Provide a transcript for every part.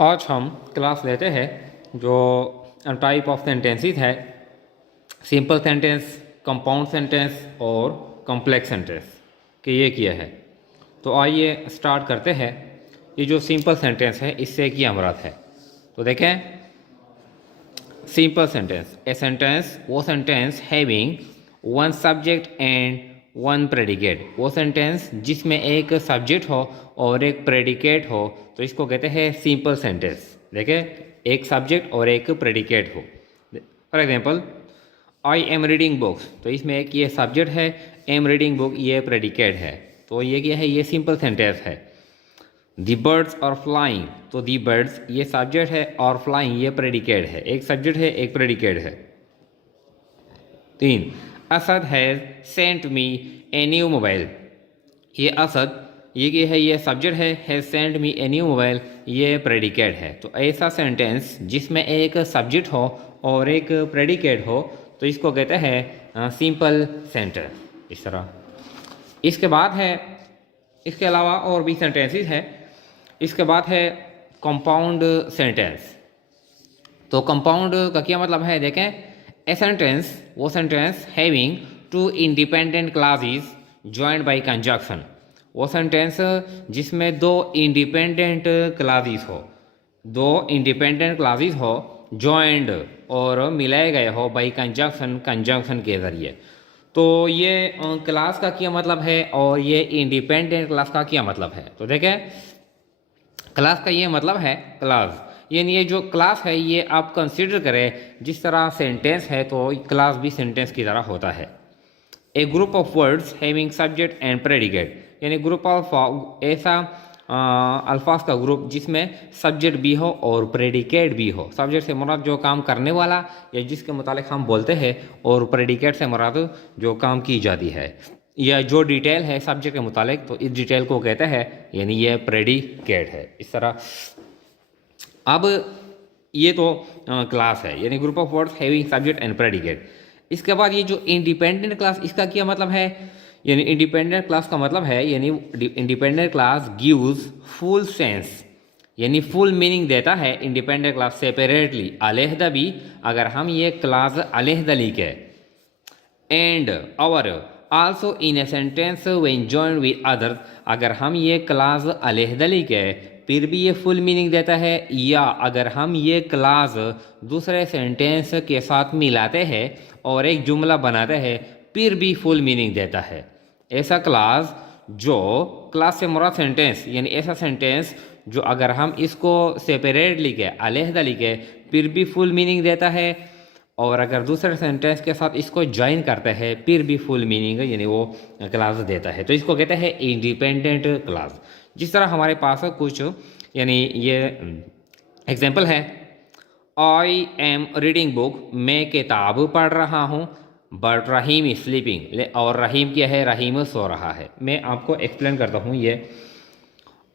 आज हम क्लास लेते हैं जो टाइप ऑफ सेंटेंसेस है, सिंपल सेंटेंस, कंपाउंड सेंटेंस और कॉम्प्लेक्स सेंटेंस कि ये किया है। तो आइए स्टार्ट करते हैं। ये जो सिंपल सेंटेंस है इससे क्या मुराद है, तो देखें। सिंपल सेंटेंस, ए सेंटेंस वो sentence having one subject and one predicate, वो सेंटेंस जिसमें एक सब्जेक्ट हो और एक प्रेडिकेट हो, तो इसको कहते हैं सिंपल सेंटेंस। देखें, एक सब्जेक्ट और एक प्रेडिकेट हो। For example, I am reading books, तो इसमें एक ये सब्जेक्ट है, एम रीडिंग बुक ये प्रेडिकेट है, तो ये क्या है, ये सिंपल सेंटेंस है। दी बर्ड्स आर फ्लाइंग, तो दी बर्ड्स ये सब्जेक्ट है और फ्लाइंग ये प्रेडिकेट है, एक सब्जेक्ट है एक प्रेडिकेट है। 3, Asad has sent me a new mobile, ये असद ये क्या है, ये सब्जेक्ट है, has sent me a new mobile ये प्रेडिकेट है। तो ऐसा सेंटेंस जिसमें एक सब्जेक्ट हो और एक प्रेडिकेट हो, तो इसको कहते हैं सिंपल सेंटेंस। इस तरह इसके बाद है, इसके अलावा और भी सेंटेंसेस है। इसके बाद है कंपाउंड सेंटेंस। तो कंपाउंड का क्या मतलब है, देखें। ए सेंटेंस वो sentence having two independent classes joined by conjunction, वो सेंटेंस जिसमें दो इंडिपेंडेंट क्लासेस हो, दो इंडिपेंडेंट क्लासेस हो जॉइंड और मिलाए गए हो बाय कंजंक्शन, कंजंक्शन के ज़रिए। तो ये क्लास का क्या मतलब है और ये इंडिपेंडेंट क्लास का क्या मतलब है, तो देखें। क्लास का ये मतलब है, क्लास यानी ये जो क्लास है ये आप कंसीडर करें जिस तरह सेंटेंस है, तो क्लास भी सेंटेंस की तरह होता है। A group of words having subject and predicate, यानी ग्रुप ऑफ ऐसा अल्फाज का ग्रुप जिसमें सब्जेक्ट भी हो और प्रेडिकेट भी हो। सब्जेक्ट से मुराद जो काम करने वाला या जिसके मुतालिक हम बोलते हैं, और प्रेडिकेट से मुराद जो काम की जाती है या जो डिटेल है सब्जेक्ट के मुतालिक, तो इस डिटेल को कहते हैं, यानी ये प्रेडिकेट है। इस तरह अब ये तो क्लास है, यानी group of words having subject and predicate. इसके बाद ये जो इंडिपेंडेंट क्लास, इसका क्या मतलब है, यानी इंडिपेंडेंट क्लास का मतलब है, यानी independent class gives full sense, यानी फुल मीनिंग देता है इंडिपेंडेंट क्लास सेपरेटली, अलहदा भी अगर हम ये क्लास अलहदा लिखे, एंड और also in a sentence when joined with other, अगर हम ये क्लास अलहदा लिखे फिर भी ये फुल मीनिंग देता है, या अगर हम ये क्लास दूसरे सेंटेंस के साथ मिलाते हैं और एक जुमला बनाते हैं फिर भी फुल मीनिंग देता है। ऐसा क्लास, जो क्लास से मुराद सेंटेंस, यानी ऐसा सेंटेंस जो अगर हम इसको सेपरेट लिखे, अलहदा लिखे फिर भी फुल मीनिंग देता है, और अगर दूसरे सेंटेंस के साथ इसको ज्वाइन करते हैं फिर भी फुल मीनिंग यानी वो क्लास देता है। तो इसको कहते हैं इंडिपेंडेंट क्लास। जिस तरह हमारे पास कुछ यानी ये एग्जाम्पल है, आई एम रीडिंग बुक, मैं किताब पढ़ रहा हूँ, बट रहीम इज स्लीपिंग, और रहीम क्या है, रहीम सो रहा है। मैं आपको एक्सप्लेन करता हूँ। ये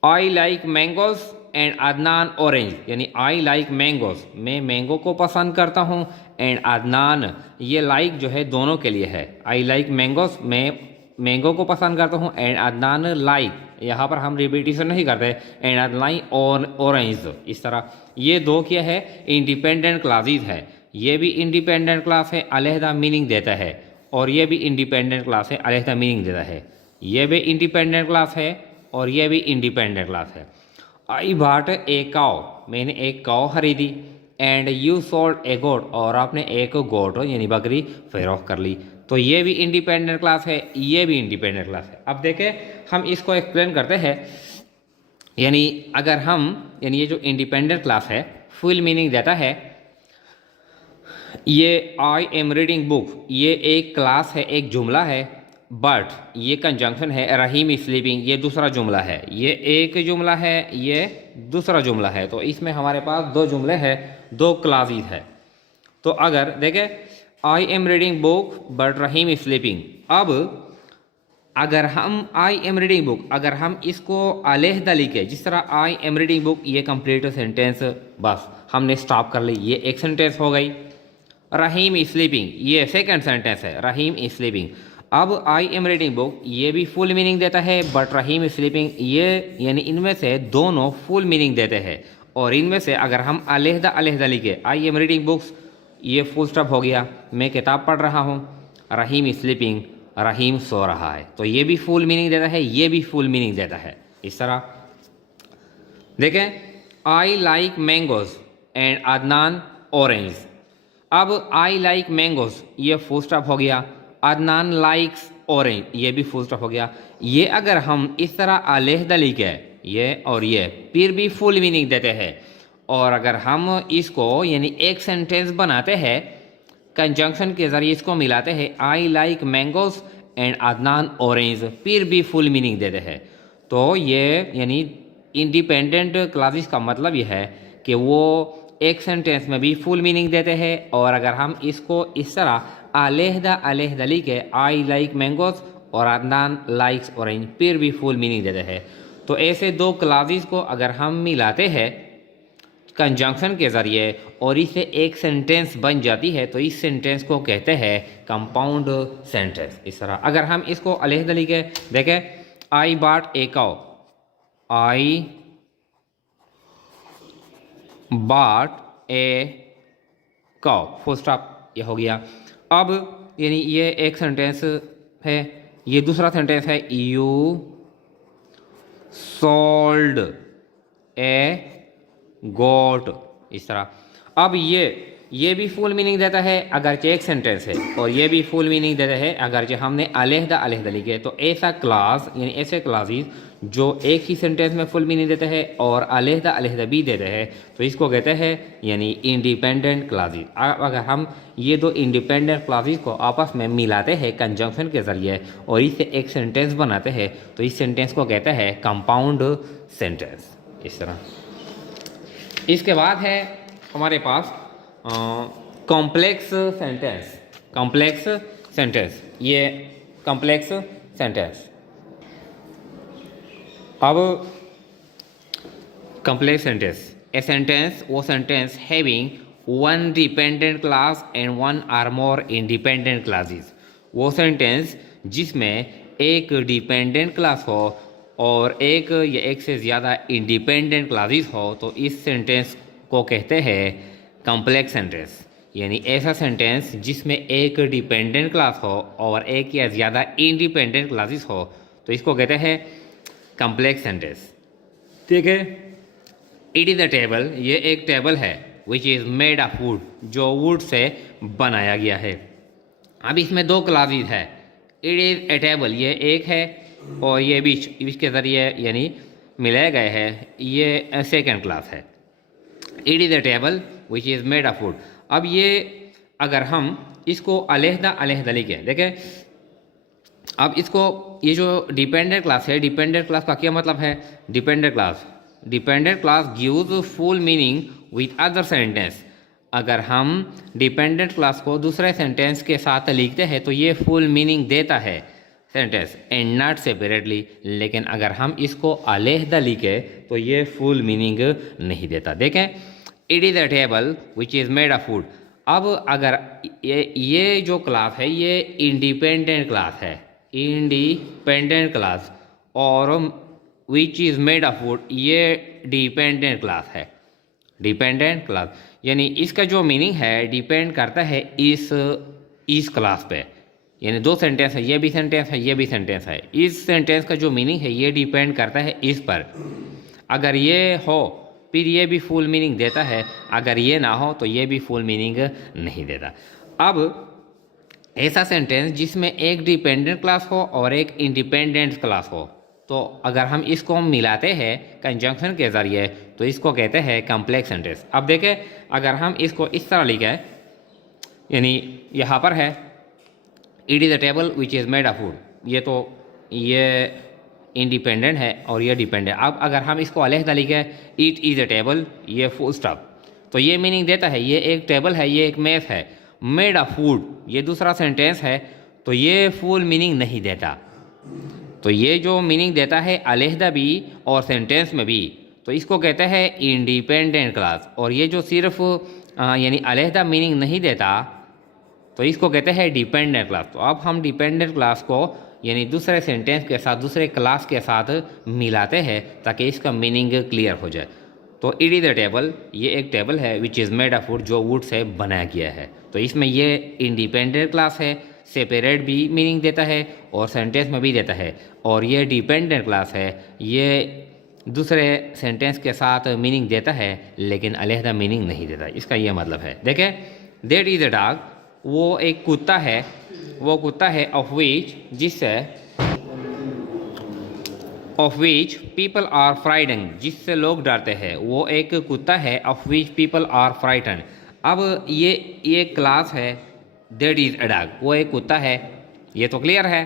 I like mangoes and Adnan orange, यानी आई लाइक मैंगोज, मैं मैंगो को पसंद करता हूँ, एंड अदनान ये लाइक जो है दोनों के लिए है। आई लाइक मैंगोज, मैं मैंगो को पसंद करता हूँ, एंड अदनान लाइक, यहाँ पर हम रिपीटिशन नहीं करते, एंड अदनान ऑरेंज। इस तरह ये दो क्या है, इंडिपेंडेंट क्लासेस है। ये भी इंडिपेंडेंट क्लास है, अलहदा मीनिंग देता है, और ये भी इंडिपेंडेंट क्लास है, अलहदा मीनिंग देता है। ये भी इंडिपेंडेंट क्लास है और ये भी इंडिपेंडेंट क्लास है। आई बॉट ए काउ, मैंने एक काउ खरीदी, एंड यू सोल्ड ए गोट, और आपने एक गोट यानी बकरी फरोख्त कर ली। तो ये भी इंडिपेंडेंट क्लास है, ये भी इंडिपेंडेंट क्लास है। अब देखें, हम इसको एक्सप्लेन करते हैं। यानी अगर हम, यानी ये जो इंडिपेंडेंट क्लास है फुल मीनिंग देता है, ये आई एम रीडिंग बुक ये एक क्लास है, एक जुमला है, बट ये कंजंक्शन है, रहीम इज स्लीपिंग ये दूसरा जुमला है, ये एक जुमला है, ये दूसरा जुमला है। तो इसमें हमारे पास दो जुमले हैं, दो क्लासेस है। तो अगर देखें, I am reading book but Rahim is sleeping, अब अगर हम आई एम रीडिंग बुक, अगर हम इसको अलहदा लिखे, जिस तरह आई एम रीडिंग बुक ये कंप्लीट सेंटेंस, बस हमने स्टॉप कर ली, ये एक सेंटेंस हो गई। रहीम इज स्लीपिंग ये सेकंड सेंटेंस है, रहीम इज स्लीपिंग। अब आई एम रीडिंग बुक ये भी फुल मीनिंग देता है, बट रहीम इज स्लीपिंग ये, यानी इनमें से दोनों फुल मीनिंग देते हैं, और इनमें से अगर हम अलहदा अलहदा लिखे, आई एम रीडिंग बुक्स, ये फुल स्टॉप हो गया, मैं किताब पढ़ रहा हूँ, रहीम इज स्लीपिंग, रहीम सो रहा है, तो ये भी फुल मीनिंग देता है, ये भी फुल मीनिंग देता है। इस तरह देखें, I like mangoes and Adnan orange. अब आई लाइक मैंगोज ये फुल स्टॉप हो गया, अदनान लाइक्स ऑरेंज ये भी फुल स्टॉप हो गया। ये अगर हम इस तरह अलहदा लिखे, ये और ये, फिर भी फुल मीनिंग देते हैं। और अगर हम इसको यानी एक सेंटेंस बनाते हैं, कंजंक्शन के ज़रिए इसको मिलाते हैं, I like mangoes and Adnan orange, फिर भी फुल मीनिंग देते हैं। तो ये यानी इंडिपेंडेंट क्लासेस का मतलब यह है कि वो एक सेंटेंस में भी फुल मीनिंग देते हैं, और अगर हम इसको इस तरह अलहदा अलहदा लिखे, आई लाइक मैंगोज और अदनान लाइक्स ऑरेंज, फिर भी फुल मीनिंग देते हैं। तो ऐसे दो क्लासेस को अगर हम मिलाते हैं कंजंक्शन के ज़रिए और इससे एक सेंटेंस बन जाती है, तो इस सेंटेंस को कहते हैं कंपाउंड सेंटेंस। इस तरह अगर हम इसको अलहदा लिखे, देखें, I bought a cow, I bought a cow, full stop, ये हो गया। अब यानी ये एक सेंटेंस है, ये दूसरा सेंटेंस है, यू सोल्ड ए गोट। इस तरह अब ये भी फुल मीनिंग देता है अगरचे एक सेंटेंस है, और ये भी फुल मीनिंग देता है अगरचे हमने अलहदा अलहदा लिखे। तो ऐसा क्लास यानी ऐसे क्लासेस जो एक ही सेंटेंस में फुल मीनिंग देते हैं और अलहदा अलहदा भी देते हैं, तो इसको कहते हैं यानी इंडिपेंडेंट क्लासेस। अगर हम ये दो इंडिपेंडेंट क्लासेस को आपस में मिलाते हैं कंजंक्शन के ज़रिए और इससे एक सेंटेंस बनाते हैं, तो इस सेंटेंस को कहते हैं कंपाउंड सेंटेंस। इस तरह इसके बाद है हमारे पास कॉम्प्लेक्स सेंटेंस। कॉम्प्लेक्स सेंटेंस, ये कॉम्प्लेक्स सेंटेंस। अब कॉम्प्लेक्स सेंटेंस, ए सेंटेंस वो sentence having one dependent class and one or more independent classes. वो सेंटेंस जिसमें एक डिपेंडेंट क्लास हो और एक या एक से ज़्यादा इंडिपेंडेंट क्लासेस हो, तो इस सेंटेंस को कहते हैं कॉम्प्लेक्स सेंटेंस। यानी ऐसा सेंटेंस जिसमें एक डिपेंडेंट क्लास हो और एक या ज़्यादा इंडिपेंडेंट क्लासेस हो, तो इसको कहते हैं कॉम्प्लेक्स सेंटेंस। ठीक है, इट इज़ अ टेबल, ये एक टेबल है, which is made of would, जो वुड से बनाया गया है। अब इसमें दो क्लासेस है, इट इज़ ए टेबल ये एक है, और ये बीच इसके ज़रिए यानी मिलाए गए हैं, ये सेकेंड क्लास है। It is a table which is made of would. अब ये अगर हम इसको अलहदा अलहदा लिखें, देखें, अब इसको ये जो डिपेंडेंट क्लास है, डिपेंडेंट क्लास का क्या मतलब है? Dependent class gives full meaning with other sentence. अगर हम डिपेंडेंट क्लास को दूसरे सेंटेंस के साथ लिखते हैं तो ये फुल मीनिंग देता है सेंटेंस एंड नॉट सेपरेटली। लेकिन अगर हम इसको अलहदा लिखें तो ये फुल मीनिंग नहीं देता। देखें, it is a table which is made of would. अब अगर ये जो क्लास है ये इंडिपेंडेंट क्लास है, इंडिपेंडेंट क्लास, और which is made of would ये डिपेंडेंट क्लास है। डिपेंडेंट क्लास यानी इसका जो मीनिंग है डिपेंड करता है इस क्लास पे। यानी दो सेंटेंस है, ये भी सेंटेंस है, ये भी सेंटेंस है, इस सेंटेंस का जो मीनिंग है ये डिपेंड करता है इस पर। अगर ये हो फिर ये भी फुल मीनिंग देता है, अगर ये ना हो तो ये भी फुल मीनिंग नहीं देता। अब ऐसा सेंटेंस जिसमें एक डिपेंडेंट क्लास हो और एक इंडिपेंडेंट क्लास हो, तो अगर हम इसको मिलाते हैं कंजंक्शन के ज़रिए तो इसको कहते हैं कॉम्प्लेक्स सेंटेंस। अब देखें, अगर हम इसको इस तरह लिखें, यानी यहाँ पर है it is a table which is made of would, ये तो ये इंडिपेंडेंट है और ये डिपेंडेंट। अब अगर हम इसको अलहदा लिखें इट इज़ अ टेबल, ये फुल स्टॉप, तो ये मीनिंग देता है ये एक टेबल है, ये एक मेज़ है। मेड ऑफ वुड ये दूसरा सेंटेंस है, तो ये फुल मीनिंग नहीं देता। तो ये जो मीनिंग देता है अलहदा भी और सेंटेंस में भी, तो इसको कहते हैं इंडिपेंडेंट क्लास। और ये जो सिर्फ यानी अलहदा मीनिंग नहीं देता तो इसको कहते हैं डिपेंडेंट क्लास। तो अब हम डिपेंडेंट क्लास को यानी दूसरे सेंटेंस के साथ दूसरे क्लास के साथ मिलाते हैं ताकि इसका मीनिंग क्लियर हो जाए। तो इट इज़ अ टेबल, ये एक टेबल है which is made of would, जो वुड से बनाया गया है। तो इसमें ये इंडिपेंडेंट क्लास है, सेपरेट भी मीनिंग देता है और सेंटेंस में भी देता है। और ये डिपेंडेंट क्लास है, ये दूसरे सेंटेंस के साथ मीनिंग देता है लेकिन अलहदा मीनिंग नहीं देता। इसका ये मतलब है, देखें, दैट इज़ अ डॉग, वो एक कुत्ता है, वो कुत्ता है of which people are frighten, जिससे लोग डरते हैं। वो एक कुत्ता है of which people are frighten. अब ये क्लास है, दैट इज़ अ डॉग, वो एक कुत्ता है, ये तो क्लियर है।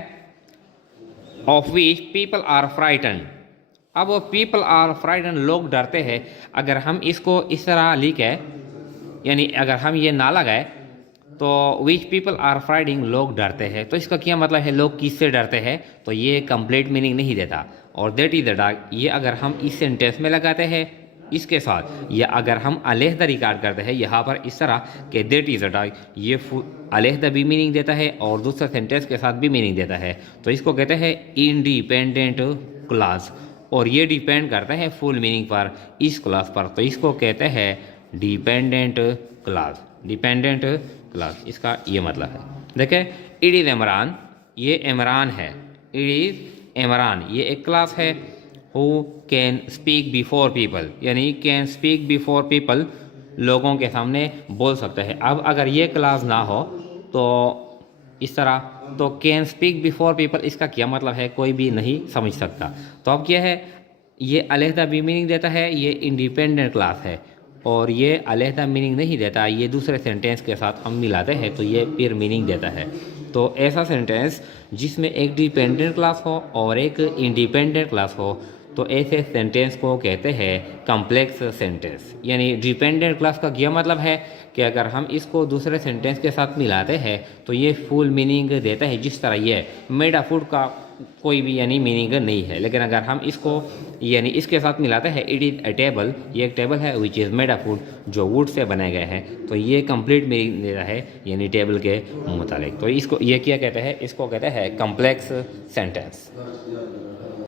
Of which people are frighten, अब पीपल आर फ्राइटन, लोग डरते हैं। अगर हम इसको इस तरह लिखे, यानी अगर हम ये ना लगाए तो विच पीपल आर फ्राइडिंग, लोग डरते हैं, तो इसका क्या मतलब है, लोग किससे डरते हैं, तो ये कंप्लीट मीनिंग नहीं देता। और दैट इज़ द डॉग, ये अगर हम इस सेंटेंस में लगाते हैं इसके साथ, या अगर हम अलहदा रिकॉर्ड करते हैं यहाँ पर इस तरह कि दैट इज़ अ डॉग, ये अलहदा भी मीनिंग देता है और दूसरा सेंटेंस के साथ भी मीनिंग देता है। तो इसको कहते हैं इंडिपेंडेंट क्लास, और ये डिपेंड करता है फुल मीनिंग पर, इस क्लास पर। तो इसको कहते हैं डिपेंडेंट क्लास, डिपेंडेंट क्लास, इसका ये मतलब है। देखें, इट इज़ इमरान, ये इमरान है, इट इज़ इमरान, ये एक क्लास है। Who can speak before people, यानी कैन स्पीक बिफोर पीपल, लोगों के सामने बोल सकता है। अब अगर ये क्लास ना हो तो इस तरह, तो कैन स्पीक बिफोर पीपल, इसका क्या मतलब है, कोई भी नहीं समझ सकता। तो अब क्या है, ये अलहदा भी मीनिंग देता है, ये इंडिपेंडेंट क्लास है, और ये अलहदा मीनिंग नहीं देता, ये दूसरे सेंटेंस के साथ हम मिलाते हैं तो ये फिर मीनिंग देता है। तो ऐसा सेंटेंस जिसमें एक डिपेंडेंट क्लास हो और एक इंडिपेंडेंट क्लास हो, तो ऐसे सेंटेंस को कहते हैं कॉम्प्लेक्स सेंटेंस। यानी डिपेंडेंट क्लास का यह मतलब है कि अगर हम इसको दूसरे सेंटेंस के साथ मिलाते हैं तो ये फुल मीनिंग देता है। जिस तरह ये मेड ऑफ वुड का कोई भी यानी मीनिंग नहीं है, लेकिन अगर हम इसको यानी इसके साथ मिलाते हैं, इट इज़ अ टेबल, ये एक टेबल है which is made of would, जो वुड से बनाया गया है, तो ये कंप्लीट मीनिंग देता है यानी टेबल के मुताबिक। तो इसको ये क्या कहते हैं, इसको कहते हैं कॉम्प्लेक्स सेंटेंस।